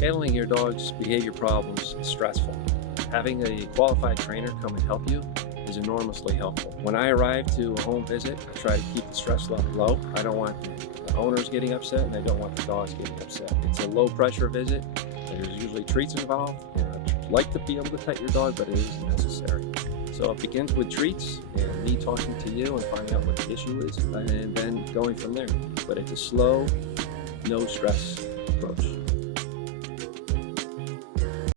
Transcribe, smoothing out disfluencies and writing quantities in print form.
Handling your dog's behavior problems is stressful. Having a qualified trainer come and help you is enormously helpful. When I arrive to a home visit, I try to keep the stress level low. I don't want the owners getting upset, and I don't want the dogs getting upset. It's a low pressure visit. There's usually treats involved, and I'd like to be able to pet your dog, but it isn't necessary. So it begins with treats and me talking to you and finding out what the issue is, and then going from there. But it's a slow, no stress approach.